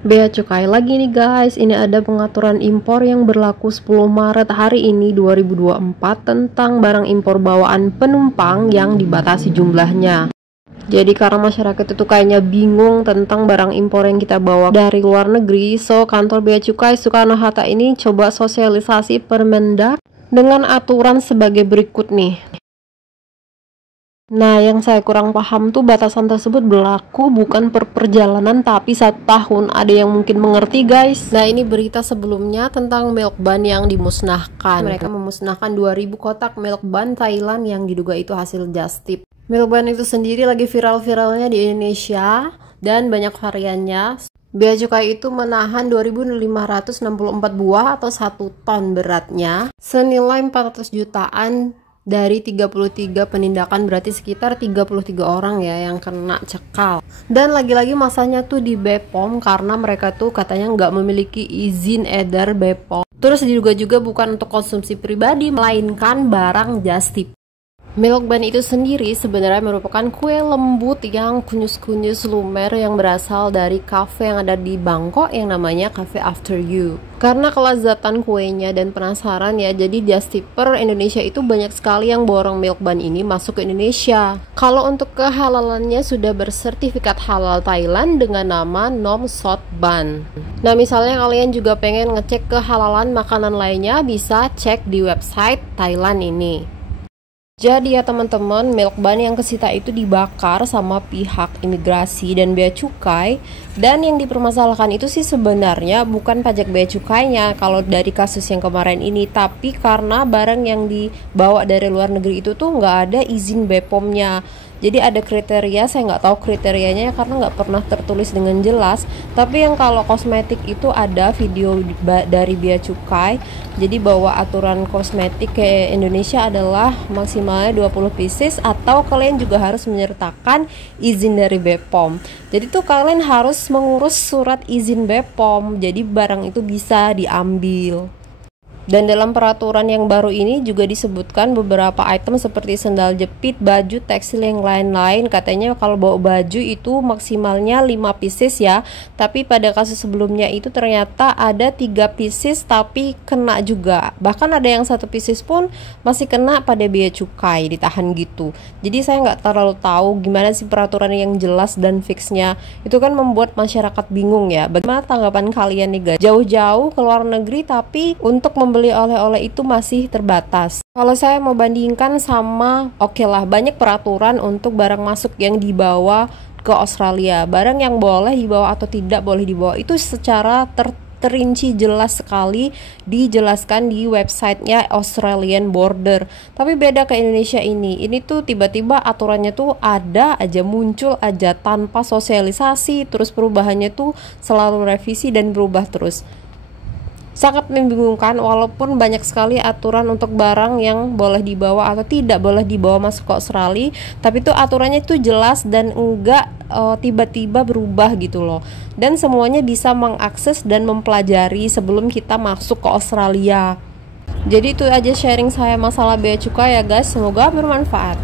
Bea cukai lagi nih guys, ini ada pengaturan impor yang berlaku 10 Maret hari ini 2024 tentang barang impor bawaan penumpang yang dibatasi jumlahnya. Jadi karena masyarakat itu kayaknya bingung tentang barang impor yang kita bawa dari luar negeri, so kantor Bea Cukai Soekarno-Hatta ini coba sosialisasi Permendak dengan aturan sebagai berikut nih. Nah, yang saya kurang paham tuh batasan tersebut berlaku bukan per perjalanan tapi 1 tahun. Ada yang mungkin mengerti guys. Nah, ini berita sebelumnya tentang milk bun yang dimusnahkan. Mereka memusnahkan 2000 kotak milk bun Thailand yang diduga itu hasil just tip. Milk bun itu sendiri lagi viral-viralnya di Indonesia dan banyak variannya. Bea Cukai itu menahan 2.564 buah atau 1 ton beratnya senilai 400 jutaan dari 33 penindakan, berarti sekitar 33 orang ya yang kena cekal. Dan lagi-lagi masanya tuh di BPOM karena mereka tuh katanya nggak memiliki izin edar BPOM. Terus diduga juga bukan untuk konsumsi pribadi melainkan barang just tip. Milk bun itu sendiri sebenarnya merupakan kue lembut yang kunyus-kunyus lumer yang berasal dari kafe yang ada di Bangkok yang namanya Cafe After You. Karena kelezatan kuenya dan penasaran ya, jadi just tipper Indonesia itu banyak sekali yang borong milk bun ini masuk ke Indonesia. Kalau untuk kehalalannya sudah bersertifikat halal Thailand dengan nama Nom Sot Bun. Nah, misalnya kalian juga pengen ngecek kehalalan makanan lainnya, bisa cek di website Thailand ini. Jadi ya teman-teman, milk bun yang kesita itu dibakar sama pihak imigrasi dan bea cukai. Dan yang dipermasalahkan itu sih sebenarnya bukan pajak bea cukainya kalau dari kasus yang kemarin ini, tapi karena barang yang dibawa dari luar negeri itu tuh nggak ada izin BPOM-nya. Jadi ada kriteria, saya nggak tahu kriterianya karena nggak pernah tertulis dengan jelas. Tapi yang kalau kosmetik itu ada video dari Bea Cukai. Jadi bahwa aturan kosmetik ke Indonesia adalah maksimalnya 20 pieces atau kalian juga harus menyertakan izin dari BPOM. Jadi tuh kalian harus mengurus surat izin BPOM. Jadi barang itu bisa diambil. Dan dalam peraturan yang baru ini juga disebutkan beberapa item seperti sendal jepit, baju, tekstil yang lain-lain. Katanya kalau bawa baju itu maksimalnya 5 pieces ya. Tapi pada kasus sebelumnya itu ternyata ada 3 pieces tapi kena juga. Bahkan ada yang 1 pieces pun masih kena pada bea cukai, ditahan gitu. Jadi saya nggak terlalu tahu gimana sih peraturan yang jelas dan fixnya. Itu kan membuat masyarakat bingung ya. Bagaimana tanggapan kalian nih guys? Jauh-jauh ke luar negeri tapi untuk membeli oleh-oleh itu masih terbatas. Kalau saya mau bandingkan sama, oke lah, banyak peraturan untuk barang masuk yang dibawa ke Australia. Barang yang boleh dibawa atau tidak boleh dibawa itu secara terinci jelas sekali dijelaskan di websitenya Australian Border. Tapi beda ke Indonesia ini tuh tiba-tiba aturannya tuh ada aja, muncul aja tanpa sosialisasi, terus perubahannya tuh selalu revisi dan berubah terus. Sangat membingungkan walaupun banyak sekali aturan untuk barang yang boleh dibawa atau tidak boleh dibawa masuk ke Australia, tapi itu aturannya itu jelas dan enggak tiba-tiba berubah gitu loh. Dan semuanya bisa mengakses dan mempelajari sebelum kita masuk ke Australia. Jadi itu aja sharing saya masalah bea cukai ya guys, semoga bermanfaat.